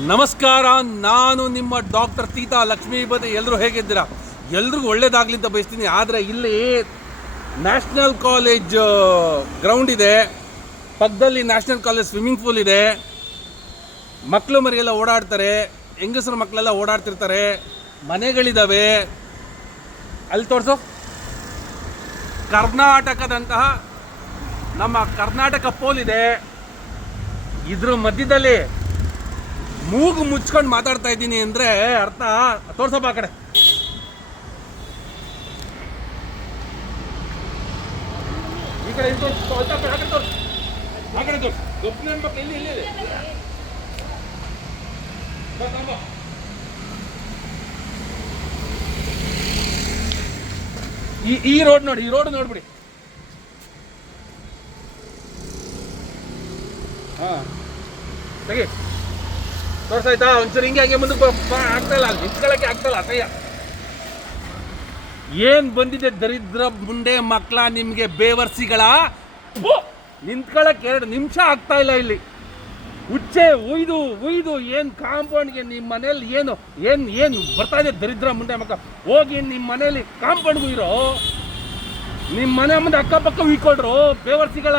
ನಮಸ್ಕಾರ, ನಾನು ನಿಮ್ಮ ಡಾಕ್ಟರ್ ತೀತಾ ಲಕ್ಷ್ಮೀಪತಿ ಎಲ್ಲರೂ ಹೇಗಿದ್ದೀರಾ? ಎಲ್ರಿಗೂ ಒಳ್ಳೇದಾಗಲಿ ಅಂತ ಬಯಸ್ತೀನಿ, ಆದರೆ ಇಲ್ಲಿ ನ್ಯಾಷನಲ್ ಕಾಲೇಜ್ ಗ್ರೌಂಡ್ ಇದೆ. ಪಕ್ಕದಲ್ಲಿ ನ್ಯಾಷನಲ್ ಕಾಲೇಜ್ ಸ್ವಿಮ್ಮಿಂಗ್ ಪೂಲ್ ಇದೆ. ಮಕ್ಕಳು ಮರಿಗೆಲ್ಲ ಓಡಾಡ್ತಾರೆ, ಹೆಂಗಸರ ಮಕ್ಕಳೆಲ್ಲ ಓಡಾಡ್ತಿರ್ತಾರೆ ಮನೆಗಳಿದ್ದಾವೆ ಅಲ್ಲಿ ತೋರಿಸು. ಕರ್ನಾಟಕದಂತಹ ನಮ್ಮ ಕರ್ನಾಟಕ ಪೋಲ್ ಇದೆ. ಇದ್ರ ಮಧ್ಯದಲ್ಲಿ ಮೂಗು ಮುಚ್ಕೊಂಡು ಮಾತಾಡ್ತಾ ಇದ್ದೀನಿ ಅಂದ್ರೆ ಅರ್ಥ ತೋರ್ಸಪ್ಪ ಆ ಕಡೆ. ಈ ಕಡೆ. ಈ ಈ ರೋಡ್ ನೋಡಿ, ಈ ರೋಡ್ ನೋಡ್ಬಿಡಿ. ಹಾ. ತೆಗಿ. ತೋರ್ಸಾಯ್ತಾ ಒಂಚೂರು ಹಿಂಗೆ ಹಂಗೆ ಮುಂದಕ್ಕೆ ಆಗ್ತಾ ಇಲ್ಲ ನಿಂತ್ಕೊಳ್ಳಕ್ಕೆ ಆಗ್ತಾ ಇಲ್ಲ ಏನ್ ಬಂದಿದೆ ದರಿದ್ರ ಮುಂಡೆ ಮಕ್ಕಳ ನಿಮ್ಗೆ ಬೇವರ್ಸಿಗಳ? ಥು, ನಿಂತ್ಕೊಳ್ಳಕ್ಕೆ ಎರಡು ನಿಮಿಷ ಆಗ್ತಾ ಇಲ್ಲ ಇಲ್ಲಿ. ಉಚ್ಚೆ ಉಯ್ದು ಉಯ್ದು ಏನ್ ಕಾಂಪೌಂಡ್ಗೆ ನಿಮ್ಮ ಮನೇಲಿ ಏನು ಏನ್ ಏನು ಬರ್ತಾ ಇದೆ ದರಿದ್ರ ಮುಂಡೆ ಮಕ್ಕಳ ಹೋಗಿ ನಿಮ್ಮ ಮನೇಲಿ ಕಾಂಪೌಂಡ್ ಉಯ್ರೋ. ನಿಮ್ಮ ಮನೆ ಮುಂದೆ ಅಕ್ಕಪಕ್ಕ ಉಯ್ಕೊಳ್ರು ಬೇವರ್ಸಿಗಳ.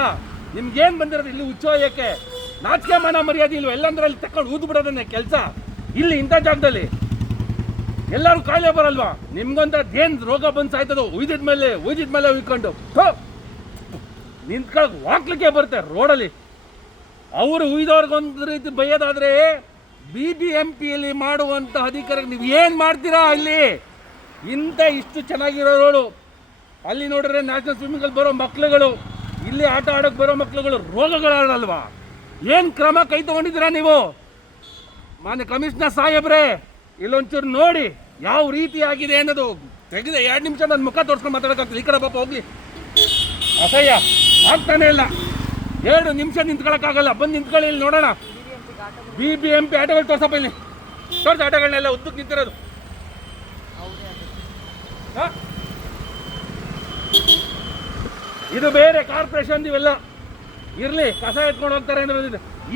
ನಿಮ್ಗೇನು ಬಂದಿರೋದು ಇಲ್ಲಿ ಉಚ್ಚೋಯಕ್ಕೆ ನಾಚಿಕೆ ಮಾನ ಮರ್ಯಾದೆ ಇಲ್ವ? ಎಲ್ಲಂದ್ರೆ ಅಲ್ಲಿ ತಕೊಂಡು ಊದು ಬಿಡೋದನ್ನೇ ಕೆಲಸ. ಇಲ್ಲಿ ಇಂಥ ಜಾಗದಲ್ಲಿ ಎಲ್ಲರೂ ಕಾಯಿಲೆ ಬರಲ್ವಾ? ನಿಮ್ಗೊಂದ ಏನ್ ರೋಗ ಬಂದು ಸಾಯ್ತದೋ, ಉಯ್ದಿದ ಮೇಲೆ ಉಯ್ದಿದ ಮೇಲೆ ಉಯ್ಕೊಂಡು ನಿಂತ್ಕೊಳಕ್ ವಾಕ್ಲಿಕ್ಕೆ ಬರುತ್ತೆ ರೋಡಲ್ಲಿ. ಅವರು ಉಯ್ದವ್ರಿಗೊಂದು ರೀತಿ ಬೈಯೋದಾದ್ರೆ ಬಿ ಬಿ ಎಂ ಪಿಯಲ್ಲಿ ಮಾಡುವಂಥ ಅಧಿಕಾರಿಗೆ ನೀವು ಏನು ಮಾಡ್ತೀರಾ ಅಲ್ಲಿ ಇಂಥ ಇಷ್ಟು ಚೆನ್ನಾಗಿರೋ ರೋಡು. ಅಲ್ಲಿ ನೋಡಿದ್ರೆ ನ್ಯಾಷನಲ್ ಸ್ವಿಮ್ಮಿಂಗಲ್ಲಿ ಬರೋ ಮಕ್ಳುಗಳು, ಇಲ್ಲಿ ಆಟ ಆಡೋಕೆ ಬರೋ ಮಕ್ಳುಗಳು ರೋಗಗಳಾಡಲ್ವಾ ಏನು ಕ್ರಮ ಕೈ ತಗೊಂಡಿದ್ದೀರಾ ನೀವು? ಮಾನ್ಯ ಕಮಿಷನರ್ ಸಾಹೇಬ್ರೆ, ಇಲ್ಲೊಂಚೂರು ನೋಡಿ ಯಾವ ರೀತಿ ಆಗಿದೆ ಅನ್ನೋದು ತೆಗೆದ ಎರಡು ನಿಮಿಷ ನನ್ನ ಮುಖ ತೋರಿಸ್ಕೊಂಡು ಮಾತಾಡೋಕ್ಕಾಗ್ತದೆ ಈ ಕಡೆ ಪಾಪ ಹೋಗ್ಲಿ. ಅಸಹ್ಯ. ಆಗ್ತಾನೆ ಇಲ್ಲ. ಎರಡು ನಿಮಿಷ ನಿಂತ್ಕೊಳ್ಳೋಕ್ಕಾಗಲ್ಲ ಬಂದು ನಿಂತ್ಕೊಳ್ಳಿ ಇಲ್ಲಿ ನೋಡೋಣ. ಬಿ ಬಿ ಎಂ ಪಿ ಆಟೋಗಳು ತೋರ್ಸಪ್ಪ ಇಲ್ಲಿ. ತೋರ್ಸ, ಆಟೋಗಳನ್ನೆಲ್ಲ ಉದ್ದಕ್ಕೆ ನಿಂತಿರೋದು? ಇದು ಬೇರೆ ಕಾರ್ಪೊರೇಷನ್ ಇವೆಲ್ಲ ಇರ್ಲಿ, ಕಸ ಎತ್ಕೊಂಡು ಹೋಗ್ತಾರೆ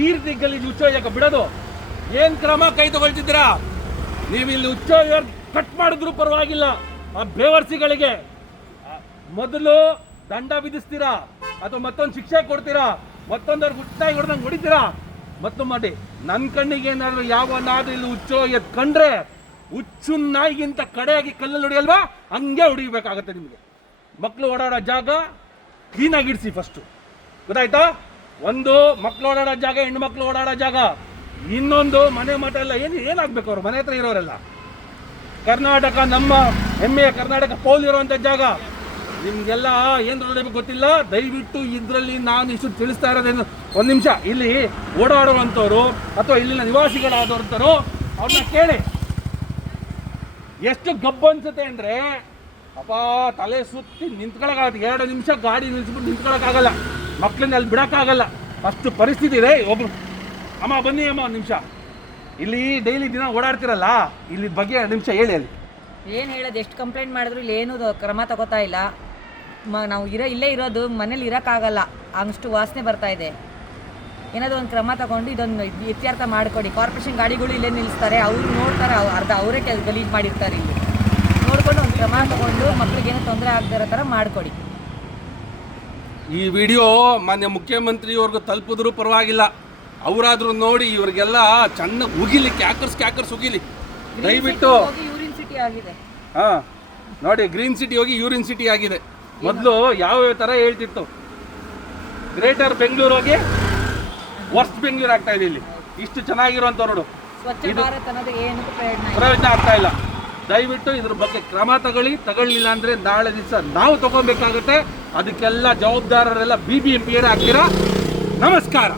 ಈ ರೀತಿ ಗಲ್ಲಿ ಉಚ್ಚೋಯಕ ಬಿಡೋದು. ಏನ್ ಕ್ರಮ ಕೈ ತಗೊಳ್ತಿದ್ದೀರಾ? ನೀವು ಇಲ್ಲಿ ಉಚ್ಚೋಯ ಕಟ್ ಮಾಡಿದ್ರು ಪರವಾಗಿಲ್ಲ. ಆ ಬೇವರ್ಸಿಗಳಿಗೆ ಮೊದಲು ದಂಡ ವಿಧಿಸ್ತೀರಾ? ಅಥವಾ ಮತ್ತೊಂದು ಶಿಕ್ಷೆ ಕೊಡ್ತೀರಾ? ಮತ್ತೊಂದವ್ರು ಹುಟ್ಟಾಗಿ ಹೊಡೆದಂಗೆ ಹೊಡಿತೀರಾ? ಮತ್ತು ಮಾಡಿ ನನ್ನ ಕಣ್ಣಿಗೆ ಏನಾದ್ರು ಯಾವನಾದ್ರೂ ಇಲ್ಲಿ ಹುಚ್ಚೋ ಕಂಡ್ರೆ ಹುಚ್ಚು ನಾಯಿಗಿಂತ ಕಡೆಯಾಗಿ ಕಲ್ಲಲ್ಲಿ ಹೊಡಿಯಲ್ವಾ? ಹಂಗೆ ಹೊಡಿಬೇಕಾಗತ್ತೆ ನಿಮಗೆ. ಮಕ್ಕಳು ಓಡಾಡೋ ಜಾಗ ಕ್ಲೀನಾಗಿ ಇಡಿಸಿ ಫಸ್ಟು ಗೊತ್ತಾಯ್ತಾ? ಒಂದು ಮಕ್ಕಳು ಓಡಾಡೋ ಜಾಗ, ಹೆಣ್ಣು ಮಕ್ಳು ಓಡಾಡೋ ಜಾಗ. ಇನ್ನೊಂದು ಮನೆ ಮಠ ಎಲ್ಲ ಏನು, ಏನಾಗಬೇಕು ಅವರು? ಮನೆ ಹತ್ರ ಇರೋರೆಲ್ಲ. ಕರ್ನಾಟಕ ನಮ್ಮ ಹೆಮ್ಮೆಯ ಕರ್ನಾಟಕ ಪೌಲ್ ಇರುವಂಥ ಜಾಗ. ನಿಮಗೆಲ್ಲ ಏನು ನೋಡಬೇಕು ಗೊತ್ತಿಲ್ಲ? ದಯವಿಟ್ಟು ಇದರಲ್ಲಿ ನಾನು ಇಷ್ಟು ತಿಳಿಸ್ತಾ ಇರೋದೇನು, ಒಂದು ನಿಮಿಷ. ಇಲ್ಲಿ ಓಡಾಡುವಂಥವ್ರು ಅಥವಾ ಇಲ್ಲಿನ ನಿವಾಸಿಗಳಾದವ್ರಂತರು ಅವ್ರನ್ನ ಕೇಳಿ. ಎಷ್ಟು ಗಬ್ಬು ಅನ್ಸುತ್ತೆ ಅಂದ್ರೆ ಅಪ್ಪ ತಲೆ ಸುತ್ತಿ ನಿಂತ್ಕೊಳ್ಳೋಕ್ಕಾಗುತ್ತೆ ಎರಡು ನಿಮಿಷ ಗಾಡಿ ನಿಲ್ಸ್ಬಿಟ್ಟು ನಿಂತ್ಕೊಳಕ್ಕಾಗಲ್ಲ. ಮಕ್ಳನ್ನ ಅಲ್ಲಿ ಬಿಡಕ್ಕಾಗಲ್ಲ. ಅಷ್ಟು ಪರಿಸ್ಥಿತಿ ಇದೆ, ಒಬ್ರು, ಅಮ್ಮ ಬನ್ನಿ ಅಮ್ಮ, ಒಂದು ನಿಮಿಷ. ಇಲ್ಲಿ ಡೈಲಿ ದಿನ ಓಡಾಡ್ತಿರಲ್ಲ, ಇಲ್ಲಿ ಬಗ್ಗೆ ನಿಮಿಷ ಹೇಳಿ ಅಲ್ಲಿ. ಏನು ಹೇಳೋದು, ಎಷ್ಟು ಕಂಪ್ಲೇಂಟ್ ಮಾಡಿದ್ರು ಇಲ್ಲಿ ಏನು ಕ್ರಮ ತಗೋತಾ ಇಲ್ಲ. ಮ ನಾವು ಇರೋ ಇಲ್ಲೇ ಇರೋದು, ಮನೇಲಿ ಇರೋಕ್ಕಾಗಲ್ಲ. ಅಷ್ಟು ವಾಸನೆ ಬರ್ತಾ ಇದೆ. ಏನಾದರೂ ಒಂದು ಕ್ರಮ ತಗೊಂಡು ಇದೊಂದು ಇದ್- ಇತ್ಯರ್ಥ ಮಾಡಿಕೊಡಿ. ಕಾರ್ಪೊರೇಷನ್ ಗಾಡಿಗಳು ಇಲ್ಲೇ ನಿಲ್ಲಿಸ್ತಾರೆ ಅವ್ರು ನೋಡ್ತಾರೆ ಅರ್ಧ ಅವರೇ ಕೆಲಸ ಗಲೀಜು ಮಾಡಿರ್ತಾರೆ ಇಲ್ಲಿ. ನೋಡ್ಕೊಂಡು ಒಂದು ಕ್ರಮ ತಗೊಂಡು ಮಕ್ಕಳಿಗೆ ತೊಂದರೆ ಆಗದಿರೋ ಥರ ಮಾಡಿಕೊಡಿ. ಈ ವಿಡಿಯೋ ಮಾನ್ಯ ಮುಖ್ಯಮಂತ್ರಿಯವ್ರಿಗೂ ತಲುಪಿದ್ರೂ ಪರವಾಗಿಲ್ಲ. ಅವರಾದ್ರೂ ನೋಡಿ ಇವರಿಗೆಲ್ಲ ಚೆನ್ನಾಗಿ ಉಗಿಲಿ ಕ್ಯಾಕರ್ಸ್ ಕ್ಯಾಕರ್ಸ್ ಉಗಿಲಿ. ದಯವಿಟ್ಟು ಹಾಂ ನೋಡಿ ಗ್ರೀನ್ ಸಿಟಿ ಹೋಗಿ ಯೂರಿನ್ ಸಿಟಿ ಆಗಿದೆ. ಮೊದಲು ಯಾವ ಥರ ಹೇಳ್ತಿತ್ತು? ಗ್ರೇಟರ್ ಬೆಂಗಳೂರು ಹೋಗಿ ವರ್ಸ್ಟ್ ಬೆಂಗಳೂರು ಆಗ್ತಾ ಇದೆ ಇಲ್ಲಿ. ಇಷ್ಟು ಚೆನ್ನಾಗಿರುವಂಥ ನೋಡು ಪ್ರಯೋಜನ ಆಗ್ತಾ ಇಲ್ಲ. ದಯವಿಟ್ಟು ಇದ್ರ ಬಗ್ಗೆ ಕ್ರಮ ತಗೊಳ್ಳಿ. ತಗೊಳ್ಳಿಲ್ಲ ಅಂದ್ರೆ ನಾಳೆ ದಿವಸ ನಾವು ತಗೊಬೇಕಾಗುತ್ತೆ. ಅದಕ್ಕೆಲ್ಲ ಜವಾಬ್ದಾರರೆಲ್ಲ ಬಿ ಬಿ ಎಂ ಪಿ ಆಗ್ತೀರಾ? ನಮಸ್ಕಾರ.